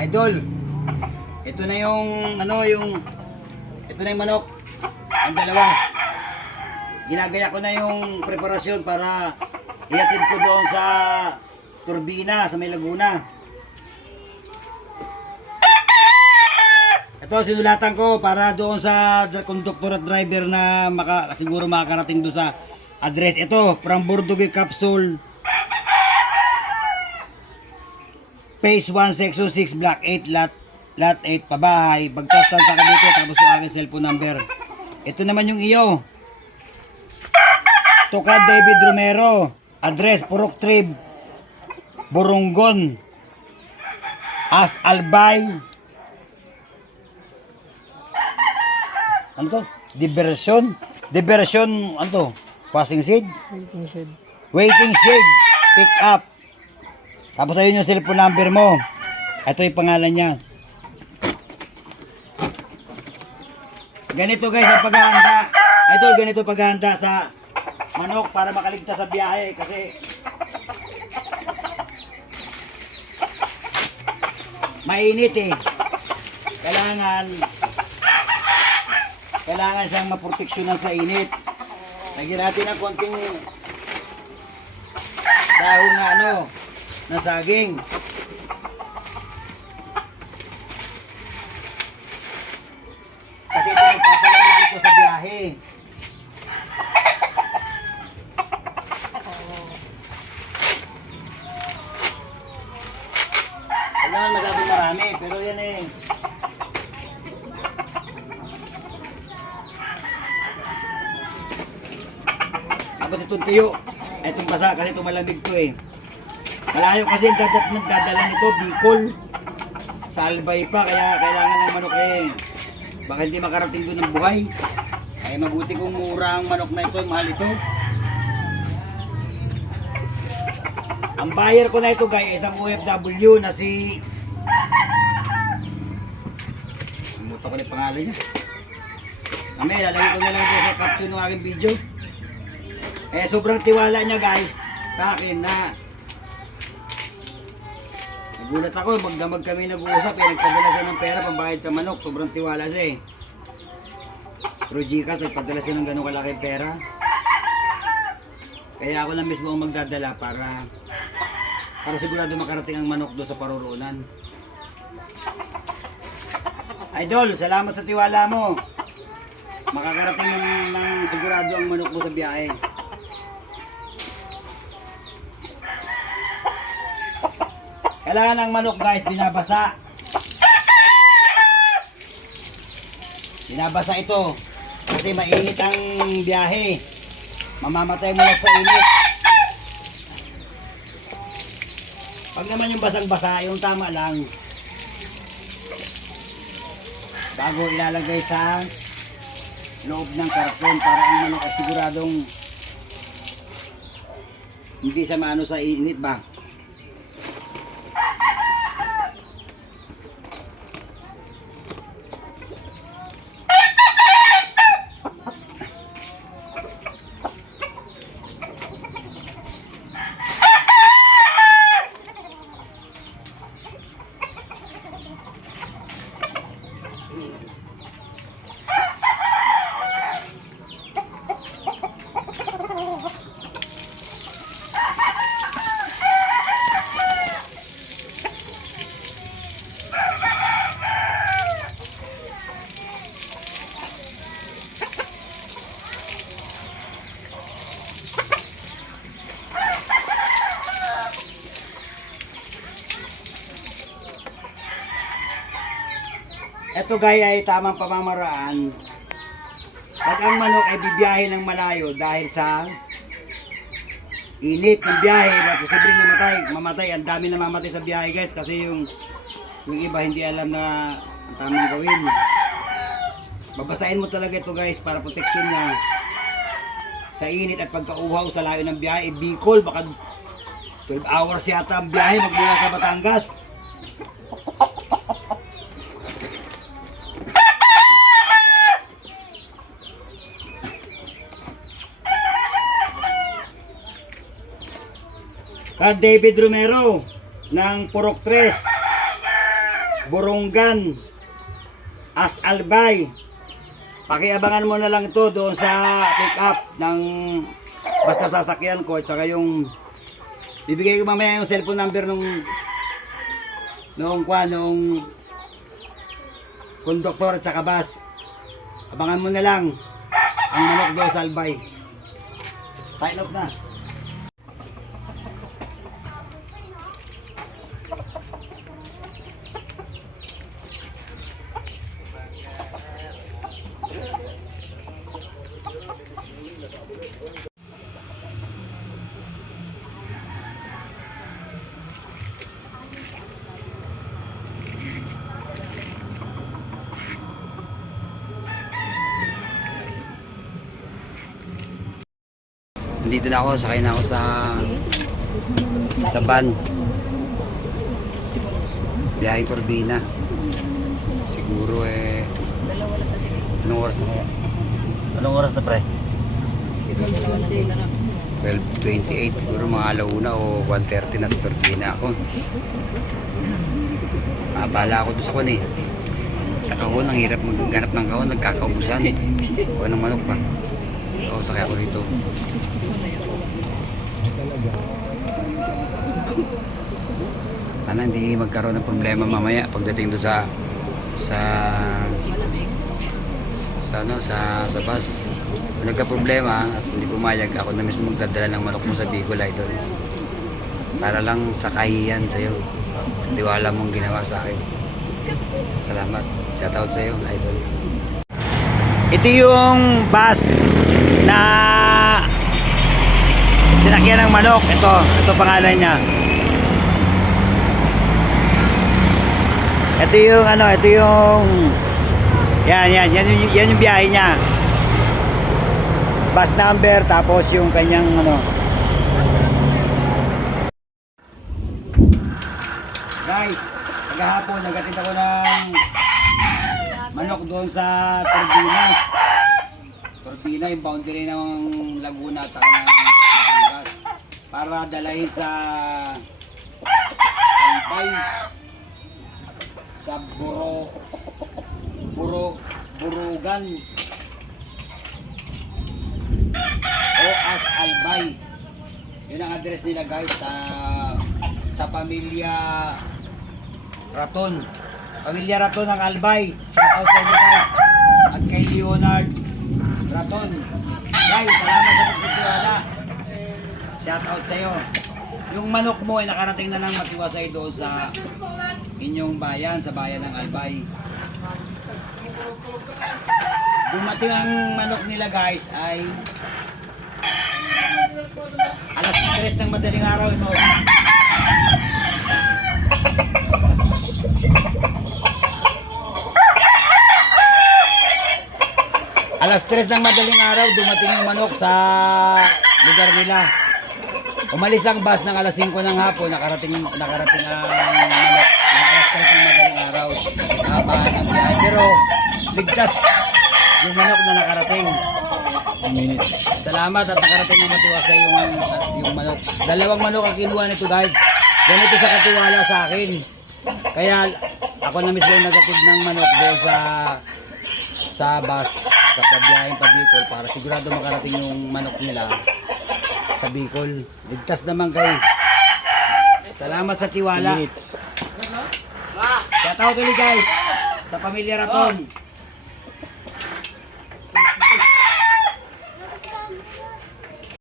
Idol, ito na yung ito na yung manok. Ang dalawa. Ginagaya ko na yung preparasyon para ihatid ko doon sa turbina sa may Laguna. Ito sinulatan ko para doon sa conductor at driver na siguro makakarating doon sa address. Ito, from Bordugue Capsule, Phase 1, Section 6, Block 8, Lot 8, pabahay. Bagtastan sa dito, tapos yung aking cellphone number. Ito naman yung iyo. Tukad David Romero. Address, Purok Trib, Burunggon, As Albay. Ano to? Diversion, ano to? Passing seed? Waiting shed. Waiting shed. Pick up. Tapos ayun yung cellphone number mo. Ito yung pangalan niya. Ganito guys ang paghahanda. Idol, ganito paghahanda sa manok para makaligtas sa biyahe kasi mainit eh. Kailangan siyang maproteksyonan sa init. Lagyan natin ng konting dahon na saging. Kasi ito nagpapalamig dito sa biyahe. Kailangan masyadong marami, pero yan eh. Tapos itong tuyo. Itong basa kasi ito malamig to eh. Malayo kasi nagdadala nito, Bicol. Sa Albay pa, kaya kailangan ng manok eh. Baka hindi makarating doon ng buhay. Kaya mabuti kung mura ang manok na ito, mahal ito. Ang buyer ko na ito guys, isang OFW na si... Sumuto ko na yung pangalan niya. Kami, lalagay ko na lang ito sa caption ng aking video. Eh, sobrang tiwala niya guys sa akin na nagulat ako, magdamag kami nag-uusap eh, nagpadala siya ng pera pambayad sa manok, sobrang tiwala siya eh. Through Gcash, nagpadala siya ng ganun kalaki pera. Kaya ako lang mismo ang magdadala para sigurado makarating ang manok doon sa paruroonan. Idol, salamat sa tiwala mo. Makakarating ng sigurado ang manok mo sa biyahe. Kailangan ng manok guys, binabasa. Binabasa ito. Kasi mainit ang biyahe. Mamamatay mo lang sa init. Pag naman yung basang-basa, yung tama lang. Bago ilalagay sa loob ng karton para ang manok ay siguradong hindi siya maano sa init ba. Ito guys ay tamang pamamaraan. Pag ang manok ay bibiyahe ng malayo dahil sa init ng biyahe, posibleng mamatay. Ang dami na mamatay sa biyahe guys kasi yung iba hindi alam na ang tamang gawin. Babasahin mo talaga ito guys para proteksyon na sa init at pagkauhaw sa layo ng biyahe. Bicol, baka 12 hours yata ang biyahe magmula sa Batangas. David Romero ng Purok 3, Burunggan, As Albay. Pakiabangan mo na lang to doon sa pick up ng basta sasakyan ko, tsaka yung bibigay ko mamaya yung cellphone number nung konduktor at tsaka bus. Abangan mo na lang ang manok doon sa Albay. Sign off na. Dito na ako, sakay na ako sa van. Biyaheng Turbina. Siguro anong oras na kaya? Anong oras na pre? 12:28, siguro mga alauna o 1:30 na sa Turbina ako. Bala ako doon sa kun eh. Sa kahon, ang hirap magganap ng kahon, nagkakaubusan. O ng manok pa. Oo, sakay ako dito. Sana hindi magkaroon ng problema mamaya pagdating doon sa bus. Kung nagka-problema at hindi pumayag, ako na mismo magdadala ng manok mo sa Bicol, idol. Para lang sa kahiyan sa'yo. Tiwala mong ginawa sa akin. Salamat. Shoutout sa'yo, idol. Ito yung bus na sinakyan ng manok. Ito pangalan niya. Ito yung yan yung biyahe niya. Bus number, tapos yung kanyang Guys, kagahapon nagatid ako ng manok doon sa Turbina, yung boundary ng Laguna at saka ng Batangas, para dalahin sa Albay, sa Burugan o As Albay. Yun ang address nila guys, sa pamilya Raton. Pamilya Raton ng Albay. Shoutout sa inyo guys. At kay Leonard Raton. Guys, salamat sa pagtitiwala. Shoutout sa iyo. Yung manok mo ay nakarating na ng matiwasay doon sa inyong bayan, sa bayan ng Albay. Dumating ang manok nila guys ay alas 3 ng madaling araw ito. Alas 3 ng madaling araw dumating yung manok sa lugar nila. Umalis ang bus ng alas 5 ng hapon, nakarating ang manok ng alas 3 ng madaling araw. Kabahan ang biyahe, pero ligtas yung manok na nakarating. Salamat at nakarating ng matiwasay yung manok. Dalawang manok ang kinuha nito guys. Ganito sa katiwala sa akin. Kaya ako na mismo nagatid ng manok doon sa bus, sa pabiyaheng pa Bicol, para sigurado makarating yung manok nila sa Bicol. Ligtas naman kayo. Salamat sa tiwala. Shoutout ulit guys sa pamilya Raton.